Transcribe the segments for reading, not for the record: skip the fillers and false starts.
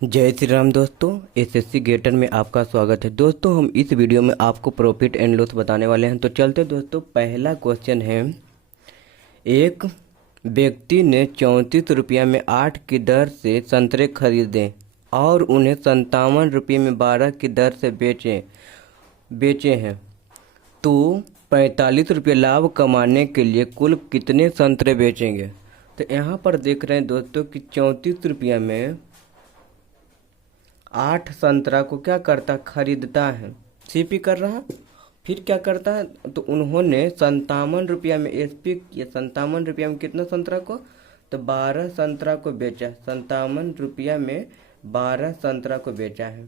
जय श्री राम दोस्तों, एसएससी गेटर में आपका स्वागत है। दोस्तों हम इस वीडियो में आपको प्रॉफिट एंड लॉस बताने वाले हैं। तो चलते दोस्तों, पहला क्वेश्चन है, एक व्यक्ति ने 34 रुपया में 8 की दर से संतरे खरीदे और उन्हें 57 रुपये में 12 की दर से बेचे हैं, तो 45 रुपये लाभ कमाने के लिए कुल कितने संतरे बेचेंगे। तो यहाँ पर देख रहे हैं दोस्तों कि 34 रुपया में 8 संतरा को क्या करता, खरीदता है, सीपी कर रहा। फिर क्या करता है, तो उन्होंने 57 रुपया में एसपी किया। 57 रुपया में कितना संतरा को, तो 12 संतरा को बेचा। 57 रुपया में 12 संतरा को बेचा है।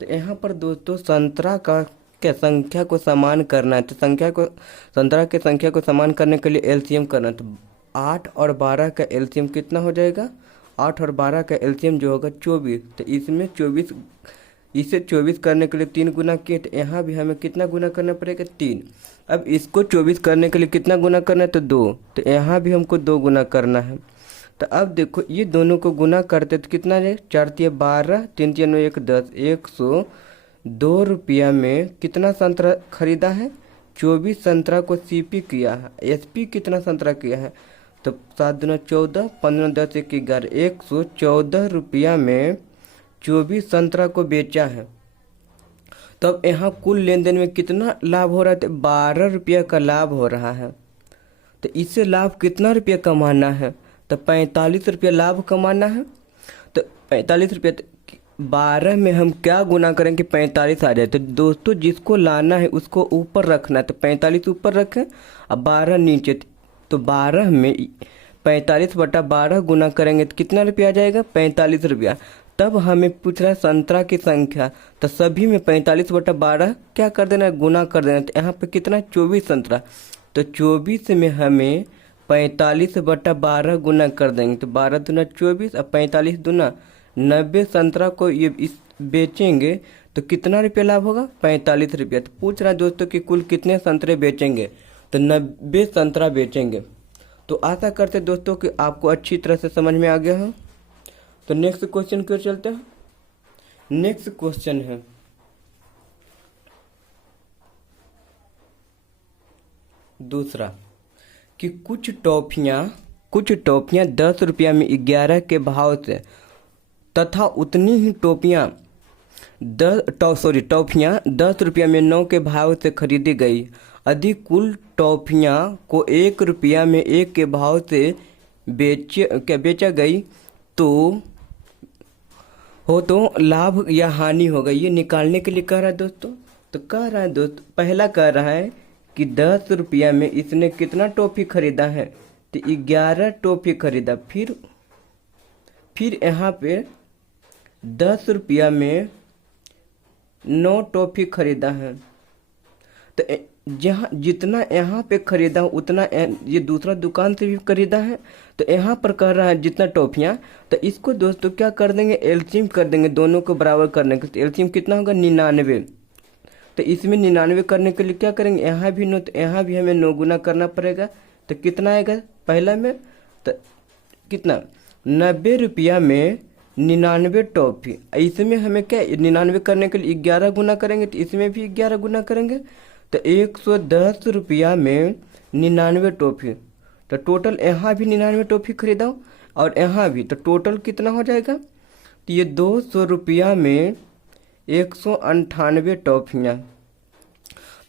तो यहाँ पर दोस्तों संतरा का क्या संख्या को समान करना है, तो संतरा के संख्या को समान करने के लिए एलसीएम करना है। तो 8 और 12 का एलसीएम कितना हो जाएगा, 8 और 12 का एलसीएम जो होगा 24। तो इसमें 24, इसे 24 करने के लिए 3 गुना किए, तो यहाँ भी हमें कितना गुना करना पड़ेगा, 3। अब इसको 24 करने के लिए कितना गुना करना है, तो 2। तो यहाँ भी हमको 2 गुना करना है। तो अब देखो ये दोनों को गुना करते तो कितना है, 4 तिया 12, 3 तिया 9, 1 10, 102 रुपया में कितना संतरा खरीदा है, 24 संतरा को सीपी किया है। एसपी कितना संतरा किया है, तो 7 दूना 14, 15 10 1 11, 114 रुपया में 24 संतरा को बेचा है। तो अब यहाँ कुल लेन देन में कितना लाभ हो रहा है, तो 12 रुपया का लाभ हो रहा है। तो इससे लाभ कितना रुपया कमाना है, तो 45 रुपया लाभ कमाना है। तो 45 रुपया 12 में हम क्या गुना करेंगे, 45 आ जाए। तो दोस्तों जिसको लाना है उसको ऊपर रखना है, तो 45 ऊपर रखें अब 12 नीचे। तो 12 में 45/12 गुना करेंगे तो कितना रुपया आ जाएगा, 45 रुपया। तब हमें पूछ रहा है संतरा की संख्या, तो सभी में 45/12 क्या कर देना है, गुना कर देना। तो यहाँ पे कितना, 24 संतरा। तो 24 में हमें 45/12 गुना कर देंगे, तो 12 दूना 24 और 45 दूना 90 संतरा को ये इस बेचेंगे तो कितना रुपया लाभ होगा, 45 रुपया। तो पूछ रहा है दोस्तों कि कुल कितने संतरे बेचेंगे, तो 90 संतरा बेचेंगे। तो आशा करते दोस्तों कि आपको अच्छी तरह से समझ में आ गया हो। तो नेक्स्ट क्वेश्चन क्यों चलते हैं। नेक्स्ट क्वेश्चन है, दूसरा कि कुछ टॉफियाँ 10 रुपया में 11 के भाव से तथा उतनी ही टॉफियाँ 10 रुपया में 9 के भाव से खरीदी गई। यदि कुल टॉफियाँ को 1 रुपया में 1 के भाव से बेचा गई तो लाभ या हानि हो गई। ये निकालने के लिए कह रहा है दोस्तों। तो कह रहा है दोस्तों, पहला कह रहा है कि 10 रुपया में इसने कितना टॉफी खरीदा है, तो 11 टॉफी खरीदा। फिर यहाँ पे 10 रुपया में 9 टॉफी खरीदा है। तो जहाँ जितना यहाँ पे खरीदा उतना ये दूसरा दुकान से भी खरीदा है। तो यहाँ पर कह रहा है जितना टॉफियाँ, तो इसको दोस्तों क्या कर देंगे, एलसीएम कर देंगे, दोनों को बराबर करने के। तो एलसीएम कितना होगा, 99। तो इसमें 99 करने के लिए क्या करेंगे, यहाँ भी 9, तो यहाँ भी हमें 9 गुना करना पड़ेगा। तो कितना आएगा पहला में, तो कितना, 90 रुपया में 99 टॉफी। इसमें हमें क्या 99 करने के लिए 11 गुना करेंगे, तो इसमें भी 11 गुना करेंगे। तो 110 रुपया में 99 टॉफी। तो टोटल यहाँ भी 99 टॉफी खरीदा और यहाँ भी, तो टोटल कितना हो जाएगा, तो ये 200 रुपया में 198 टॉफियाँ।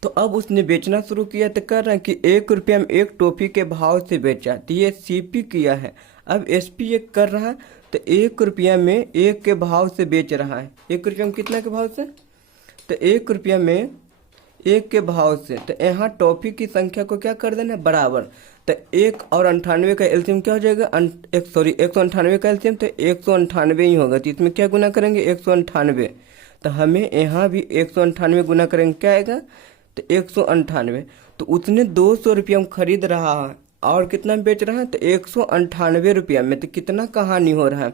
तो अब उसने बेचना शुरू किया, तो कर रहा है कि 1 रुपया में 1 टॉफी के भाव से बेचा। तो ये सीपी किया है। अब एसपी एक कर रहा है, तो 1 रुपया में 1 के भाव से बेच रहा है। 1 रुपया में कितना के भाव से, तो 1 रुपया में 1 के भाव से। तो यहाँ टॉफी की संख्या को क्या कर देना है, बराबर। तो 1 और 98 का एलसीएम क्या हो जाएगा, 198 का एलसीएम तो 198 ही होगा। तो इसमें क्या गुना करेंगे, 198। तो हमें यहाँ भी 198 गुना करेंगे, क्या आएगा, तो 198। तो उसने 200 रुपया में खरीद रहा है और कितना में बेच रहा है, तो 198 रुपया में। तो कितना का हानि हो रहा है,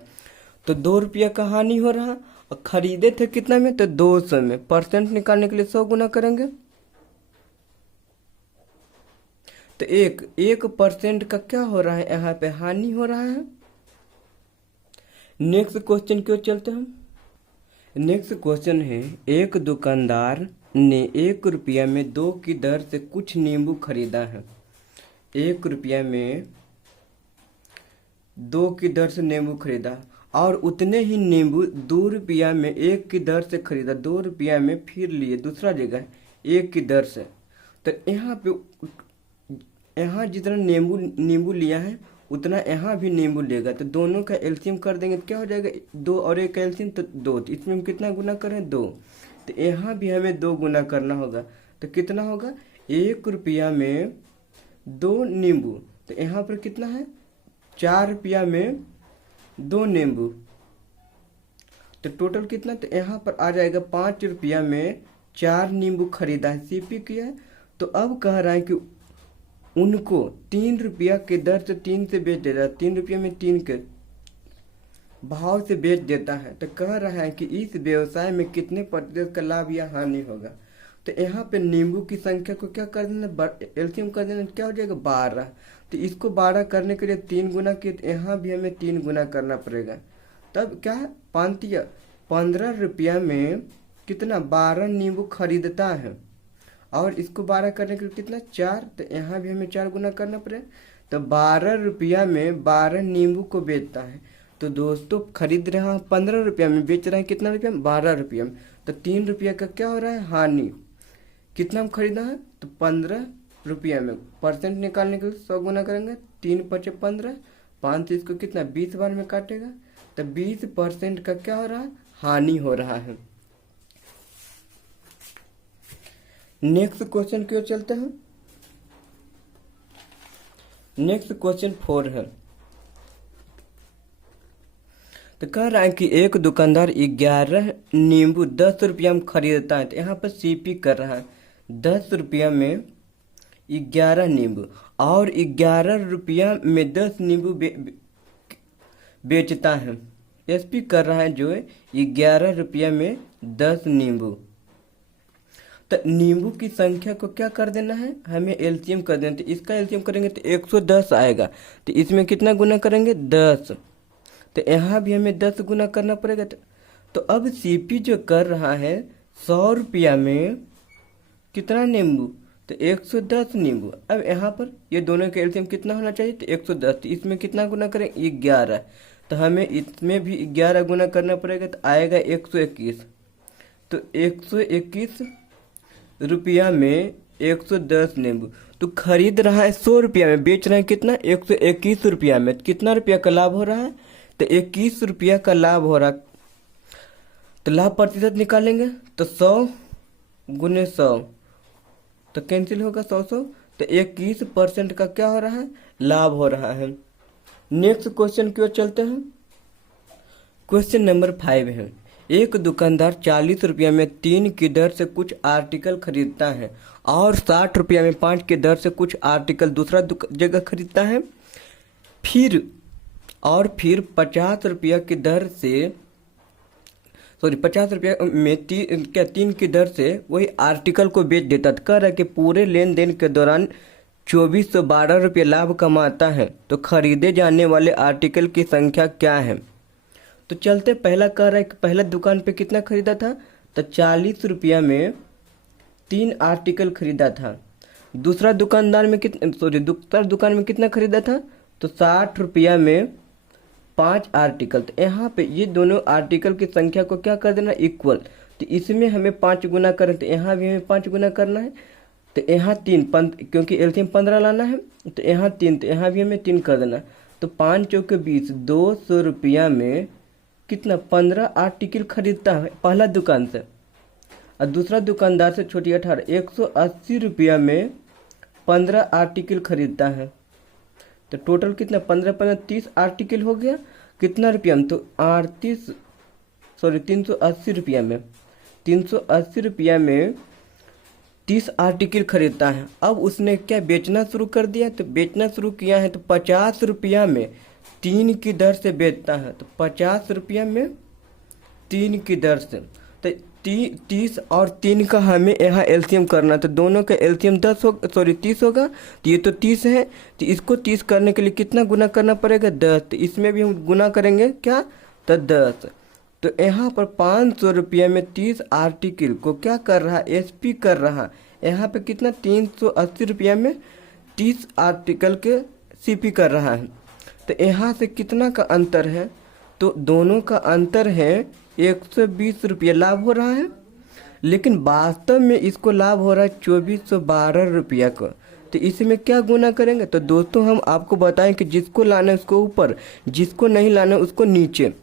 तो 2 रुपया का हानि हो रहा है। और खरीदे थे कितना में, तो 200 में। परसेंट निकालने के लिए 100 गुना करेंगे। तो 1% का क्या हो रहा है, यहाँ पे हानि हो रहा है। नेक्स्ट क्वेश्चन क्यों चलते हम। नेक्स्ट क्वेश्चन है, एक दुकानदार ने 1 रुपया में 2 की दर से कुछ नींबू खरीदा है। 1 रुपया में 2 की दर से नींबू खरीदा और उतने ही नींबू 2 रुपया में 1 की दर से खरीदा। 2 रुपया में फिर लिए दूसरा जगह 1 की दर से। तो यहाँ जितना नींबू लिया है उतना यहाँ भी नींबू लेगा। तो दोनों का एलसीएम कर देंगे तो क्या हो जाएगा, 2 और 1 का एलसीएम तो 2। तो इसमें हम कितना गुना करें, 2। तो यहाँ भी हमें 2 गुना करना होगा। तो कितना होगा, 1 रुपया में 2 नींबू। तो यहाँ पर कितना है, 4 रुपया में 2 नींबू। तो टोटल कितना, तो यहाँ पर आ जाएगा 5 रुपया में 4 नींबू खरीदा है, सीपी किया है। तो अब कह रहा है कि उनको 3 रुपया के दर से 3 से बेच देता है। 3 रुपया में 3 के भाव से बेच देता है। तो कह रहा है कि इस व्यवसाय में कितने प्रतिशत का लाभ या हानि होगा। तो यहाँ पे नींबू की संख्या को क्या कर देना, एलसीएम कर देना, क्या हो जाएगा, 12। तो इसको 12 करने के लिए 3 गुना किए, तो यहाँ भी हमें 3 गुना करना पड़ेगा। तब क्या है, 15 रुपया में कितना, 12 नींबू खरीदता है। और इसको 12 करने के लिए कितना, 4। तो यहाँ भी हमें 4 गुना करना पड़ेगा। तो 12 रुपया में 12 नींबू को बेचता है। तो दोस्तों खरीद रहा है 15 रुपया में, बेच रहा है कितना रुपया में, 12 रुपया में। तो 3 रुपया का क्या हो रहा है, हानि। कितना हम खरीदा है, तो 15 रुपया में। परसेंट निकालने के लिए 100 गुना करेंगे, 3 पचे 15, 5 से इसको कितना 20 बार में काटेगा। तो 20% का क्या हो रहा है, हानि हो रहा है। नेक्स्ट क्वेश्चन क्यों चलते हैं। नेक्स्ट क्वेश्चन 4 है। तो कह रहा है कि एक दुकानदार 11 नींबू 10 रुपया में खरीदता है। तो यहाँ पर सीपी कर रहा है, 10 रुपया में 11 नींबू और 11 रुपया में 10 नींबू बेचता है। एसपी कर रहा है जो 11 रुपया में 10 नींबू। तो नींबू की संख्या को क्या कर देना है, हमें एलसीएम कर देना। तो इसका एलसीएम करेंगे तो 110 आएगा। तो इसमें कितना गुना करेंगे, 10। तो यहाँ भी हमें 10 गुना करना पड़ेगा। तो अब सीपी जो कर रहा है 100 रुपया में कितना नींबू, तो 110 नींबू। अब यहाँ पर ये दोनों का एलसीएम कितना होना चाहिए, तो 110। तो इसमें कितना गुना करें, 11। तो हमें इसमें भी 11 गुना करना पड़ेगा। तो आएगा 121। तो 121 रुपया में 110 नींबू। तो खरीद रहा है 100 रुपया में, बेच रहे हैं कितना, 121 रुपया में। कितना रुपया का लाभ हो रहा है, तो 21 रुपया का लाभ हो रहा। तो लाभ प्रतिशत निकालेंगे तो 100 गुने 100, तो कैंसिल होगा 100। तो 21% का क्या हो रहा है, लाभ हो रहा है। नेक्स्ट क्वेश्चन क्यों चलते हैं। क्वेश्चन नंबर 5 है। एक दुकानदार 40 रुपया में 3 की दर से कुछ आर्टिकल खरीदता है और 60 रुपया में 5 की दर से कुछ आर्टिकल दूसरा जगह खरीदता है। फिर 50 रुपया की दर से 50 रुपया में 3 की दर से वही आर्टिकल को बेच देता। कह रहा है कि पूरे लेन देन के दौरान 2412 रुपये लाभ कमाता है। तो खरीदे जाने वाले आर्टिकल की संख्या क्या है। तो चलते, पहला कह रहा है कि पहला दुकान पे कितना खरीदा था, तो 40 रुपया में 3 आर्टिकल खरीदा था। दूसरा दुकान में कितना खरीदा था, तो 60 रुपया में 5 आर्टिकल। तो यहाँ पे ये दोनों आर्टिकल की संख्या को क्या कर देना, इक्वल। तो इसमें हमें 5 गुना करें, तो यहाँ भी हमें 5 गुना करना है। तो यहाँ 3 क्योंकि एलसीएम 15 लाना है, तो यहाँ 3, तो यहाँ भी हमें 3 कर देना। तो 5 चौके 20, 200 रुपया में कितना, 15 आर्टिकल खरीदता है पहला दुकान से। और दूसरा दुकानदार से छोटी 18, 180 रुपया में 15 आर्टिकल खरीदता है। तो टोटल कितना, 15 30 आर्टिकल हो गया। कितना रुपया में, तो 380 रुपया में 380 रुपया में 30 आर्टिकल खरीदता है। अब उसने क्या बेचना शुरू कर दिया, तो बेचना शुरू किया है तो 50 रुपया में 3 की दर से बेचता है। तो 50 रुपया में 3 की दर से। तो 30 और 3 का हमें यहाँ एलसीएम करना। तो दोनों का एलसीएम 30 होगा। तो ये तो 30 है, तो इसको 30 करने के लिए कितना गुना करना पड़ेगा, 10। तो इसमें भी हम गुना करेंगे क्या, तो 10। तो यहाँ पर 500 रुपये में 30 आर्टिकल को क्या कर रहा है, एसपी कर रहा है। यहाँ पे कितना 380 रुपये में 30 आर्टिकल के सीपी कर रहा है। तो यहाँ से कितना का अंतर है, तो दोनों का अंतर है 120 रुपये लाभ हो रहा है, लेकिन वास्तव में इसको लाभ हो रहा है 2412 रुपया का। तो इसमें क्या गुना करेंगे, तो दोस्तों हम आपको बताएं कि जिसको लाना है उसको ऊपर, जिसको नहीं लाना है उसको नीचे।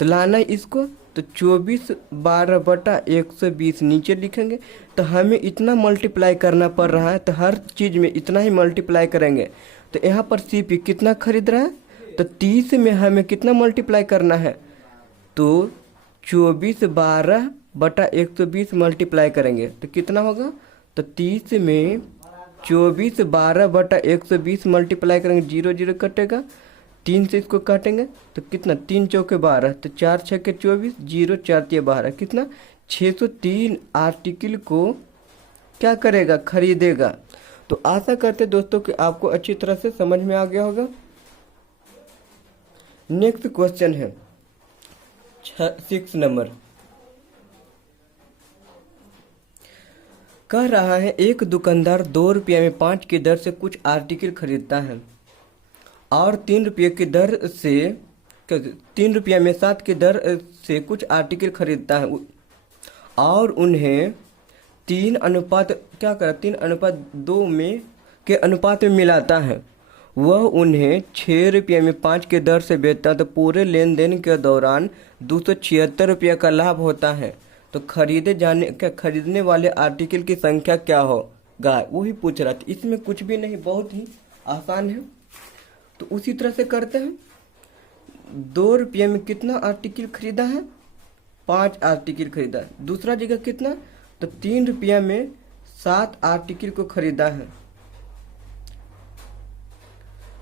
तो लाना है इसको, तो 24/12/120 नीचे लिखेंगे। तो हमें इतना मल्टीप्लाई करना पड़ रहा है, तो हर चीज़ में इतना ही मल्टीप्लाई करेंगे। तो यहाँ पर सीपी कितना खरीद रहा है, तो 30 में हमें कितना मल्टीप्लाई करना है, तो 24/12/120 मल्टीप्लाई करेंगे तो कितना होगा, तो 30 में 24/12/120 मल्टीप्लाई करेंगे, 0 0 कटेगा, 3 से इसको काटेंगे तो कितना, 3 चौके 12, तो 4 6 24, 0 4 12, कितना 603 आर्टिकल को क्या करेगा, खरीदेगा। तो आशा करते दोस्तों कि आपको अच्छी तरह से समझ में आ गया होगा। नेक्स्ट क्वेश्चन है 6 नंबर, कह रहा है एक दुकानदार 2 रुपये में 5 की दर से कुछ आर्टिकल खरीदता है और 3 रुपये की दर से 3 रुपये में 7 की दर से कुछ आर्टिकल खरीदता है और उन्हें 3:2 में के अनुपात में मिलाता है। वह उन्हें 6 रुपये में 5 की दर से बेचता है, तो पूरे लेन देन के दौरान 276 रुपये का लाभ होता है। तो खरीदने वाले आर्टिकल की संख्या क्या होगा, वही पूछ रहा था। इसमें कुछ भी नहीं, बहुत ही आसान है। तो उसी तरह से करते हैं। 2 रुपये में कितना आर्टिकल खरीदा है, 5 आर्टिकल खरीदा है। दूसरा जगह कितना, तो 3 रुपये में 7 आर्टिकल को खरीदा है।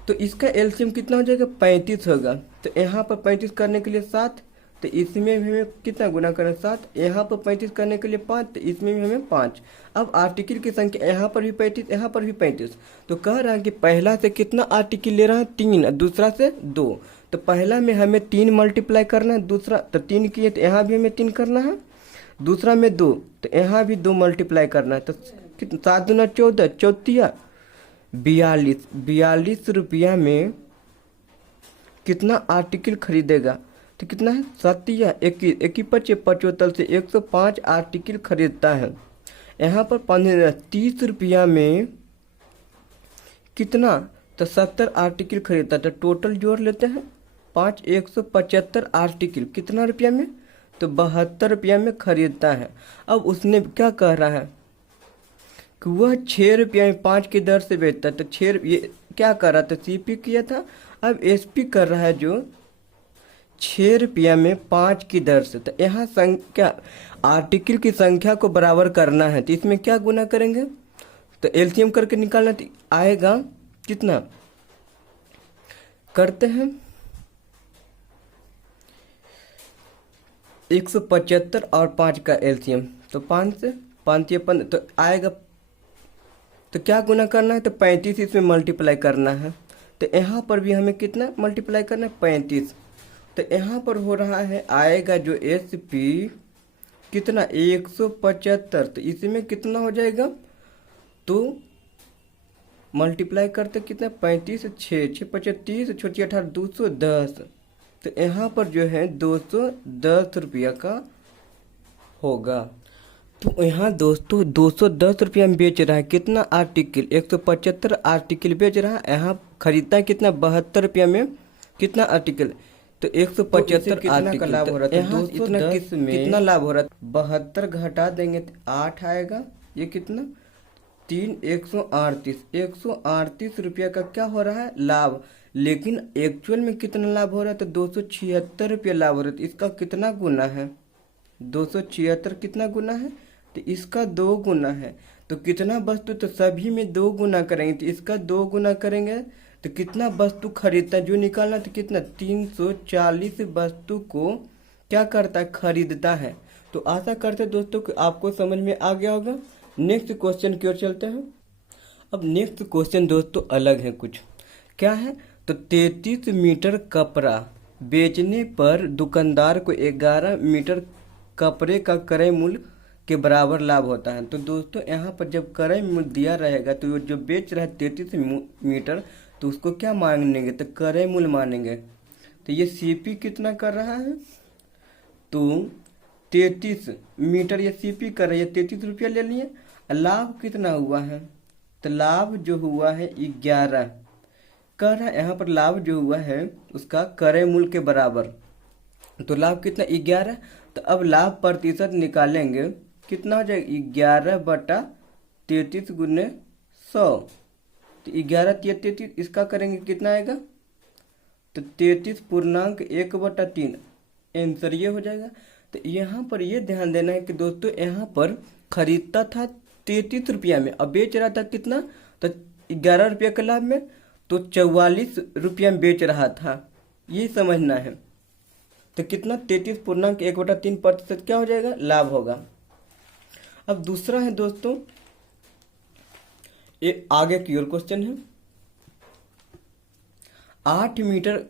तो इसका एलसीएम कितना हो जाएगा, 35 होगा। तो यहाँ पर 35 करने के लिए 7, तो इसमें हमें कितना गुना करना, 7। यहाँ पर 35 करने के लिए 5, तो इसमें भी हमें 5। अब आर्टिकल की संख्या यहाँ पर भी 35, यहाँ पर भी 35। तो कह रहा है कि पहला से कितना आर्टिकल ले रहा है, 3, दूसरा से 2। तो पहला में हमें 3 मल्टीप्लाई करना है, दूसरा तो 3 किए तो यहाँ भी हमें 3 करना है, दूसरा में 2 तो यहाँ भी 2 मल्टीप्लाई करना है। तो कितना, 7 दूना 14, 14 42 रुपया में कितना आर्टिकल खरीदेगा, तो कितना है, 7 1 25 75 से 105 आर्टिकल खरीदता है। यहाँ पर 30 रुपया में कितना, तो 70 आर्टिकल खरीदता है। तो टोटल जोड़ लेते हैं, 5 175 आर्टिकल कितना रुपया में, तो 72 रुपया में खरीदता है। अब उसने क्या कह रहा है कि वह 6 रुपये में 5 की दर से बेचता है। तो 6 ये क्या कर रहा था, सीपी किया था, अब एसपी कर रहा है जो 6 रुपये में 5 की दर से। तो यहाँ संख्या आर्टिकल की संख्या को बराबर करना है, तो इसमें क्या गुना करेंगे, तो एलसीएम करके निकालना, तो आएगा कितना, करते हैं 175 और 5 का एलसीएम, तो 5 से 5 ये 15, तो आएगा। तो क्या गुना करना है, तो 35 इसमें मल्टीप्लाई करना है। तो यहाँ पर भी हमें कितना मल्टीप्लाई करना है, 35। तो यहाँ पर हो रहा है, आएगा जो एसपी कितना 175, तो इसमें कितना हो जाएगा, तो मल्टीप्लाई करते कितना, 35 6 5 30 छोटी 18 210। तो यहाँ पर जो है 210 रुपया का होगा। तो यहाँ दोस्तों 210 रुपया में बेच रहा है कितना आर्टिकल, 175 आर्टिकल बेच रहा है। यहाँ खरीदता है कितना, 72 रुपया में कितना आर्टिकल, तो 175 आर्टिकल का लाभ हो रहा है। यहाँ कितना लाभ हो रहा है, 72 घटा देंगे तो 8 आएगा, ये कितना 3 138 रुपया का क्या हो रहा है, लाभ। लेकिन एक्चुअल में कितना लाभ हो रहा है, तो 276 रुपया लाभ हो रहा है। तो इसका कितना गुना है, 276 कितना गुना है, तो इसका 2 गुना है। तो कितना वस्तु, तो सभी में 2 गुना करेंगे, तो इसका 2 गुना करेंगे तो कितना वस्तु खरीदता है, जो निकालना, तो कितना 340 वस्तु को क्या करता है, खरीदता है। तो आशा करते हैं दोस्तों कि आपको समझ में आ गया होगा। नेक्स्ट क्वेश्चन की ओर चलते हैं। अब नेक्स्ट क्वेश्चन दोस्तों अलग है कुछ, क्या है, तो 33 मीटर कपड़ा बेचने पर दुकानदार को 11 मीटर कपड़े का क्रय मूल्य के बराबर लाभ होता है। तो दोस्तों यहाँ पर जब क्रय मूल्य दिया रहेगा तो वो जो बेच रहा है 33 मीटर, तो उसको क्या मानेंगे, तो क्रय मूल्य मानेंगे। तो ये सीपी कितना कर रहा है, तो 33 मीटर ये सीपी कर रहा है, 33 रुपया ले लिए। लाभ कितना हुआ है, तो लाभ जो हुआ है 11 कह रहा है। यहाँ पर लाभ जो हुआ है उसका क्रय मूल्य के बराबर, तो लाभ कितना 11। तो अब लाभ प्रतिशत निकालेंगे, कितना हो जाएगा 11/33 गुने 100। तो 11×33 इसका करेंगे कितना आएगा, तो 33.1/3 आंसर ये हो जाएगा। तो यहाँ पर ये ध्यान देना है कि दोस्तों यहाँ पर खरीदता था 33 रुपया में, अब बेच रहा था कितना, तो 11 रुपया के लाभ में, तो 44 रुपया में बेच रहा था, ये समझना है। तो कितना 33.1/3% क्या हो जाएगा, लाभ होगा। अब दूसरा है दोस्तों, ये आगे की ओर क्वेश्चन है। 8 मीटर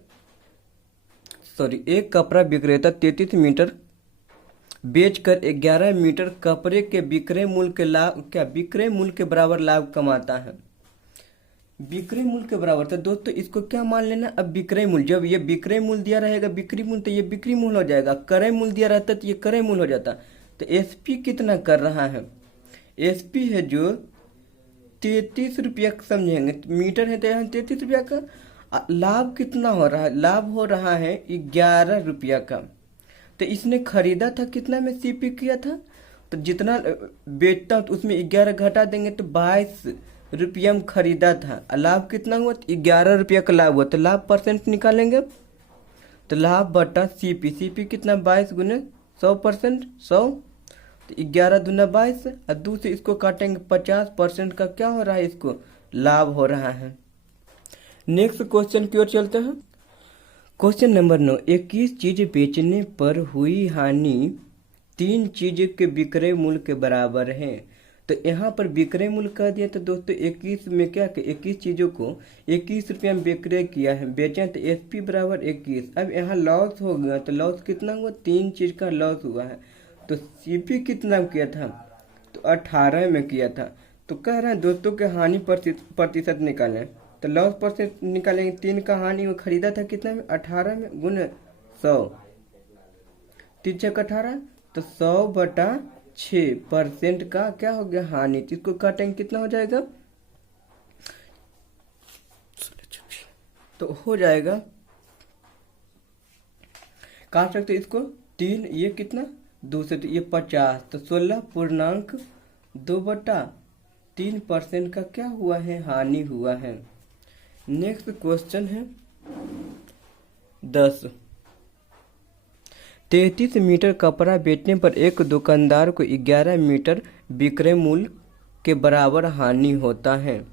एक कपड़ा विक्रेता 33 मीटर बेचकर 11 मीटर कपड़े के विक्रय मूल्य के विक्रय मूल्य के बराबर लाभ कमाता है। विक्रय मूल्य के बराबर, तो दोस्तों इसको क्या मान लेना, अब विक्रय मूल्य, जब ये विक्रय मूल्य दिया रहेगा बिक्री मूल्य, तो ये बिक्री मूल्य हो जाएगा। क्रय मूल्य दिया रहता तो ये क्रय मूल्य हो जाता। तो एसपी कितना कर रहा है, एसपी है जो 33 रुपया समझेंगे, मीटर है तो यहाँ 33 रुपया का। लाभ कितना हो रहा है, लाभ हो रहा है 11 रुपया का। तो इसने खरीदा था कितना में सीपी किया था, तो जितना बेचता तो उसमें 11 घटा देंगे तो 22 रुपया में खरीदा था। लाभ कितना हुआ, 11 रुपया का लाभ हुआ। तो लाभ परसेंट निकालेंगे, तो लाभ बटा सीपी, सीपी कितना 22 गुने 100%, 100। तो 11 दूना 22 और 2 से इसको काटेंगे 50% का क्या हो रहा है, इसको लाभ हो रहा है। नेक्स्ट क्वेश्चन की ओर चलते हैं। क्वेश्चन नंबर 9, 21 चीज बेचने पर हुई हानि 3 चीज के विक्रय मूल्य के बराबर है। तो यहाँ पर विक्रय मूल्य कह दिया, तो दोस्तों 21 में क्या कि 21 चीज़ों को 21 रुपया में विक्रय किया है, बेचे, तो एसपी बराबर 21। अब यहाँ लॉस हो गया, तो लॉस कितना हुआ, 3 चीज़ का लॉस हुआ है। तो सीपी कितना किया था, तो 18 में किया था। तो कह रहे हैं दोस्तों के हानि प्रतिशत निकालें, तो लॉस परसेंट निकालेंगे। 3 का हानि में खरीदा था कितना में, 18 में गुने 100, 3 छक 18, तो 100/6% का क्या हो गया, हानि। इसको काटेंगे कितना हो जाएगा, तो हो जाएगा, काट सकते इसको 3, ये कितना 2 से, तो ये 50, तो 16.2/3% का क्या हुआ है, हानि हुआ है। नेक्स्ट क्वेश्चन है 10, 33 मीटर कपड़ा बेचने पर एक दुकानदार को 11 मीटर विक्रय मूल्य के बराबर हानि होता है।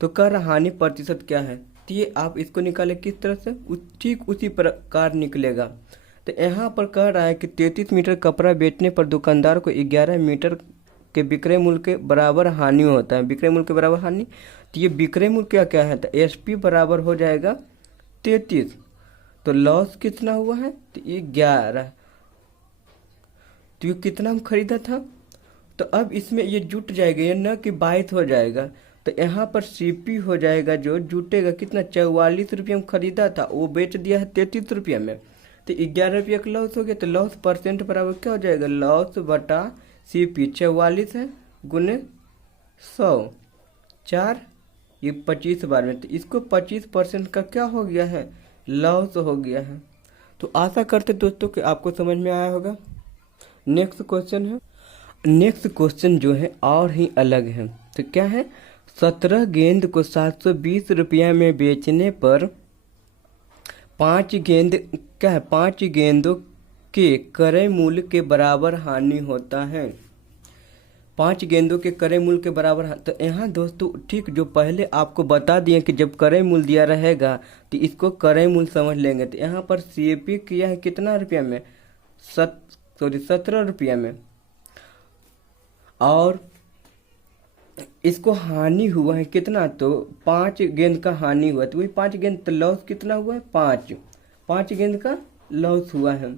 तो कर हानि प्रतिशत क्या है, तो ये आप इसको निकाले किस तरह से, ठीक उसी प्रकार निकलेगा। तो यहाँ पर कह रहा है कि 33 मीटर कपड़ा बेचने पर दुकानदार को 11 मीटर के विक्रय मूल्य के बराबर हानि होता है, विक्रय मूल्य के बराबर हानि। तो ये विक्रय मूल्य क्या क्या है, तो एसपी बराबर हो जाएगा 33, तो लॉस कितना हुआ है, तो ये 11। तो ये कितना हम खरीदा था, तो अब इसमें ये जुट जाएगा, ये न कि 22 हो जाएगा। तो यहाँ पर सीपी हो जाएगा जो जुटेगा कितना, 44 रुपया में खरीदा था, वो बेच दिया है 33 रुपया में, तो 11 रुपया का लॉस हो गया। तो लॉस परसेंट बराबर क्या हो जाएगा, लॉस बटा सीपी, 44 है गुने 100, 4, ये 25 बार में, तो इसको 25% का क्या हो गया है, लॉस हो गया है। तो आशा करते दोस्तों कि आपको समझ में आया होगा। नेक्स्ट क्वेश्चन है, नेक्स्ट क्वेश्चन जो है और ही अलग है। तो क्या है, 17 गेंद को 720 रुपया में बेचने पर 5 गेंद क्या है, 5 गेंदों के क्रय मूल्य के बराबर हानि होता है। 5 गेंदों के क्रय मूल्य के बराबर। तो यहाँ दोस्तों ठीक जो पहले आपको बता दिए कि जब क्रय मूल्य दिया रहेगा तो इसको क्रय मूल्य समझ लेंगे। तो यहाँ पर सीपी किया है कितना रुपया में, 17 रुपया में, और इसको हानि हुआ है कितना, तो 5 गेंद का हानि हुआ, तो वही 5 गेंद, तो लॉस कितना हुआ है, 5। 5 गेंद का लॉस हुआ है।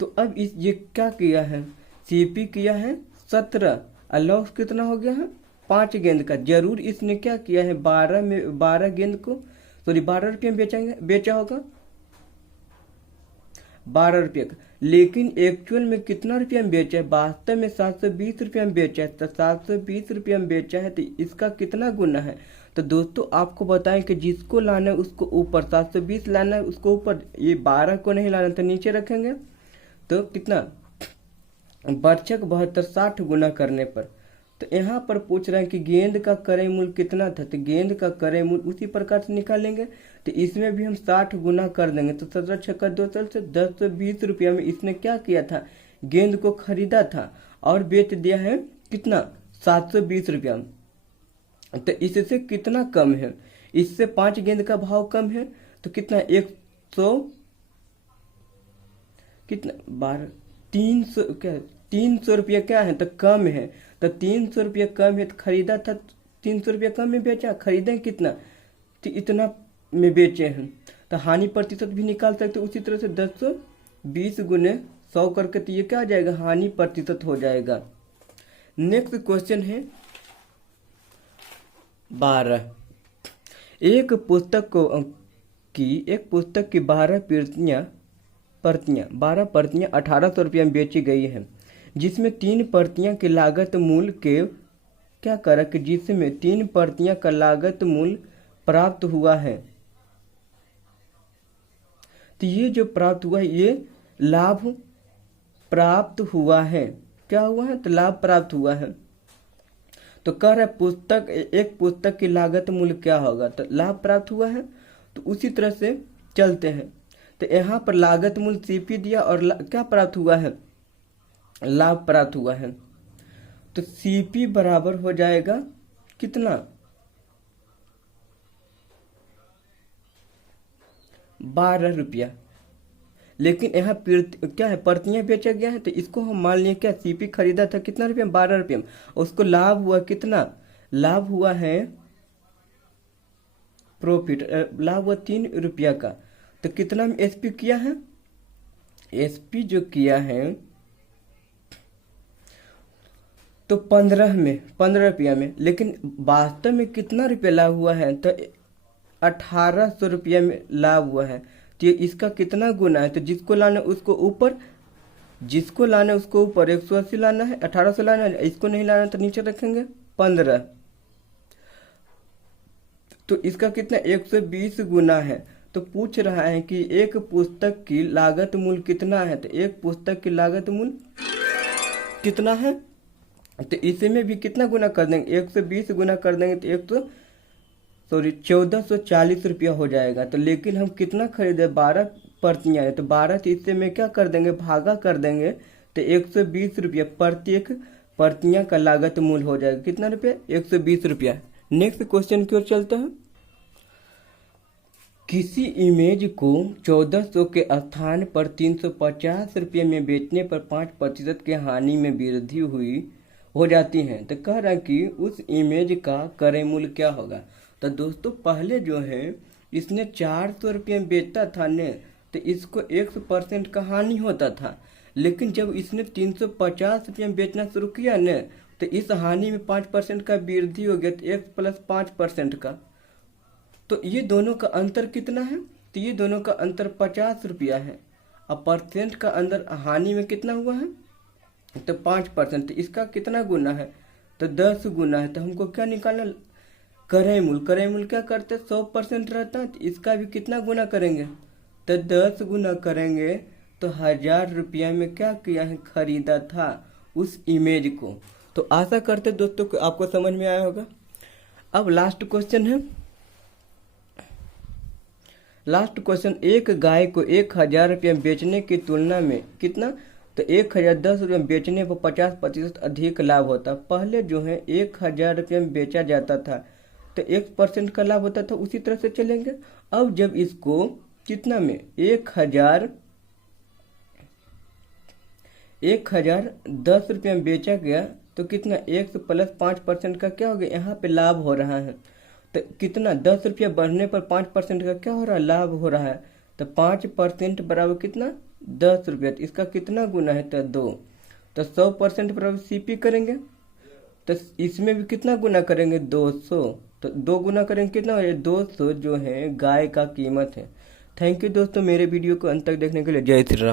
तो अब इस ये क्या किया है, सीपी किया है 17 और लॉस कितना हो गया है 5 गेंद का। जरूर इसने क्या किया है 12 गेंद को, सॉरी 12 रुपये में बेचा होगा 12 रुपये का, लेकिन एक्चुअल में कितना रुपया में बेचा है, वास्तव में 720 रुपया में बेचा है। तो 720 रुपया में बेचा है तो इसका कितना गुना है। तो दोस्तों आपको बताएं कि जिसको लाना है उसको ऊपर, 720 लाना है उसको ऊपर, ये 12 को नहीं लाना तो नीचे रखेंगे। तो कितना बर्छक 72 60 गुना करने पर। तो यहाँ पर पूछ रहे हैं कि गेंद का क्रय मूल्य कितना था, तो गेंद का क्रय मूल्य उसी प्रकार से निकालेंगे। तो इसमें भी हम 60 गुना कर देंगे। तो 17 छक्का 2 से 1020 रुपया में इसने क्या किया था, गेंद को खरीदा था और बेच दिया है कितना 720 रुपया। तो इससे कितना कम है, इससे 5 गेंद का भाव कम है। तो कितना 100 कितना 12 300 क्या 300 रुपया क्या है तो कम है। तो 300 रुपया कम है तो खरीदा था 300 रुपया कम में बेचा, खरीदे कितना तो इतना में बेचे हैं। तो हानि प्रतिशत भी निकाल सकते उसी तरह से 1020 गुने 100 करके, तो ये क्या आ जाएगा हानि प्रतिशत हो जाएगा। नेक्स्ट क्वेश्चन है 12। एक पुस्तक की 12 प्रतियां 1800 रुपया में बेची गई है, जिसमें 3 प्रतियां की लागत मूल्य के क्या करा कि जिसमें 3 प्रतियां का लागत मूल्य प्राप्त हुआ है। तो ये जो प्राप्त हुआ है ये लाभ प्राप्त हुआ है, क्या हुआ है तो लाभ प्राप्त हुआ है। तो कह रहे एक पुस्तक की लागत मूल्य क्या होगा, तो लाभ प्राप्त हुआ है। तो उसी तरह से चलते हैं। तो यहाँ पर लागत मूल्य सीपी दिया और क्या प्राप्त हुआ है, लाभ प्राप्त हुआ है। तो सीपी बराबर हो जाएगा कितना 12 रुपया। लेकिन यहाँ क्या है प्रतियां बेचा गया है। तो इसको हम मान लिए क्या सीपी खरीदा था कितना रुपया 12 रुपये में, उसको लाभ हुआ कितना, लाभ हुआ है प्रॉफिट, लाभ हुआ 3 रुपया का। तो कितना में एसपी किया है, एसपी जो किया है तो 15 रुपया में, लेकिन वास्तव में कितना रुपया लाभ हुआ है तो 1800 रुपया में लाभ हुआ है। तो ये इसका कितना गुना है, तो जिसको लाना है उसको ऊपर, 180 लाना है, 1800 लाना है, इसको नहीं लाना तो नीचे रखेंगे 15। तो इसका कितना 120 गुना है। तो पूछ रहा है कि एक पुस्तक की लागत मूल्य कितना है, तो एक पुस्तक की लागत मूल्य कितना है, तो इसमें भी कितना गुना कर देंगे 120 गुना कर देंगे तो 1440 रुपया हो जाएगा। तो लेकिन हम कितना खरीदे 12 प्रतियां है, तो 12 तो इससे में क्या कर देंगे भागा कर देंगे, तो 120 रुपया प्रत्येक प्रतियां का लागत मूल्य हो जाएगा कितना रुपया 120 रुपया। नेक्स्ट क्वेश्चन की ओर चलता है। किसी इमेज को 1400 के स्थान पर 350 रुपये में बेचने पर 5% की हानि में वृद्धि हो जाती है। तो कह रहा है कि उस इमेज का क्रय मूल्य क्या होगा। तो दोस्तों पहले जो है इसने 400 रुपये में बेचता था ने, तो इसको 100% का हानि होता था। लेकिन जब इसने 350 रुपये में बेचना शुरू किया ने, तो इस हानि में 5% का वृद्धि हो गया, तो 1 + 5% का। तो ये दोनों का अंतर कितना है, तो ये दोनों का अंतर 50 रुपया है। अब परसेंट का अंदर हानि में कितना हुआ है तो 5%। तो इसका कितना गुना है तो 10 गुना है। तो हमको क्या निकालना क्रय मूल्य क्या करते 100% रहता है। तो इसका भी कितना गुना करेंगे तो 10 गुना करेंगे। तो 1000 रुपया में क्या किया है खरीदा था उस इमेज को। तो आशा करते दोस्तों को आपको समझ में आया होगा। अब लास्ट क्वेश्चन है, लास्ट क्वेश्चन, एक गाय को 1000 रुपये बेचने की तुलना में कितना तो 1010 रुपये में बेचने पर 50% अधिक लाभ होता। पहले जो है 1000 रुपये में बेचा जाता था तो 1% का लाभ होता था, उसी तरह से चलेंगे। अब जब इसको कितना में 1010 रुपये में बेचा गया तो कितना 1 + 5% का क्या हो गया यहाँ पे लाभ हो रहा है। तो कितना 10 रुपया बढ़ने पर 5% का क्या हो रहा है, लाभ हो रहा है। तो 5% बराबर कितना, 10 रुपया। तो इसका कितना गुना है, तो 2। तो 100% बराबर सीपी करेंगे, तो इसमें भी कितना गुना करेंगे, 200। तो 2 गुना करेंगे कितना हो जाए, 200 जो है गाय का कीमत है। थैंक यू दोस्तों, मेरे वीडियो को अंत तक देखने के लिए। जय श्री राम।